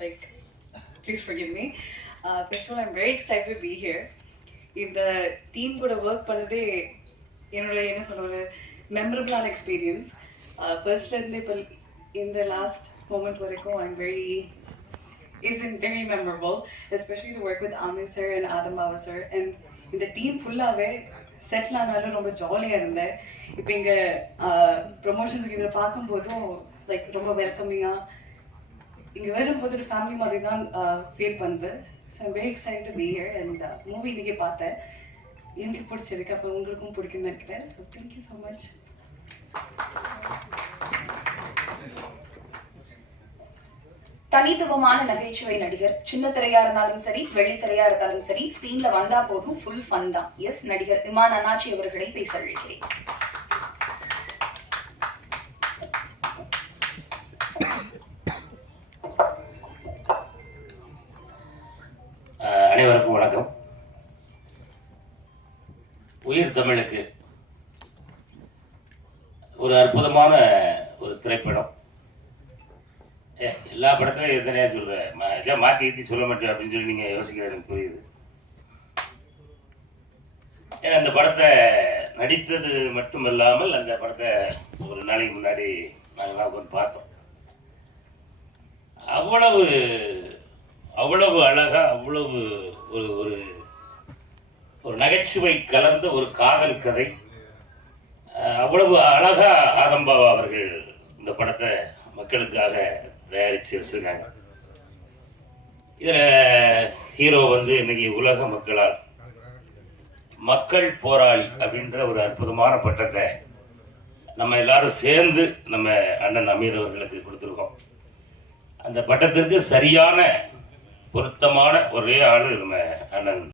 Like please forgive me. Uh, first of all, I'm very excited இந்த team கூட work பண்ணதே என்னோட என்ன சொல்லுவாங்க மெமரபிளான எக்ஸ்பீரியன்ஸ் ஃபர்ஸ்ட்லேருந்து இப்போ இந்த லாஸ்ட் மூமெண்ட் வரைக்கும் I'm very is been very memorable, especially to work with Amit sir and Adam Baba sir. இந்த டீம் ஃபுல்லாகவே செட்டில் ஆனாலும் ரொம்ப ஜாலியாக இருந்தேன் இப்போ இங்கே ப்ரொமோஷன்ஸுக்கு uh, இவரை பார்க்கும்போதும் லைக் ரொம்ப வெல்கமிங்காக இங்கே வரும்போது ஒரு ஃபேமிலி மாதிரி தான் ஃபீல் பண்ணுது so I'm very excite to be here and movie இன்றைக்கி பார்த்தேன். எனக்கு பிடிச்சிருக்கு அப்போ உங்களுக்கும் பிடிக்கும் நினைக்கிறேன். ஸோ தேங்க்யூ ஸோ மச் தனித்துவமான நகைச்சுவை நடிகர். சின்ன திரையா இருந்தாலும் சரி வெள்ளித்திரையா இருந்தாலும் சரி ஸ்கிரீன்ல வந்தா போதும் ஃபுல் ஃபன் தான். எஸ் நடிகர் இமான் அண்ணாச்சி அவர்களை பேச அழைக்கிறேன். அனைவருக்கும் வணக்கம். உயிர் தமிழுக்கு ஒரு அற்புதமான ஒரு திரைப்படம். ஏ எல்லா படத்துலையும் எத்தனையா சொல்கிறேன் இதை மாற்றி ஏற்றி சொல்ல மாட்டேன் அப்படின்னு சொல்லி நீங்கள் யோசிக்கிறது எனக்கு புரியுது. ஏன்னா அந்த படத்தை நடித்தது மட்டுமல்லாமல் அந்த படத்தை ஒரு நாளைக்கு முன்னாடி நாங்களாம் வந்து பார்த்தோம். அவ்வளவு அவ்வளவு அழகா அவ்வளவு ஒரு ஒரு ஒரு நகைச்சுவை கலந்த ஒரு காதல் கதை. அவ்வளவு அழகா ஆதம்பாவா அவர்கள் இந்த படத்தை மக்களுக்காக தயாரித்து வச்சிருக்காங்க. இதில் ஹீரோ வந்து இன்னைக்கு உலக மக்களால் மக்கள் போராளி அப்படின்ற ஒரு அற்புதமான பட்டத்தை நம்ம எல்லாரும் சேர்ந்து நம்ம அண்ணன் அமீர் அவர்களுக்கு கொடுத்துருக்கோம். அந்த பட்டத்திற்கு சரியான பொருத்தமான ஒரே ஆள் நம்ம அண்ணன்.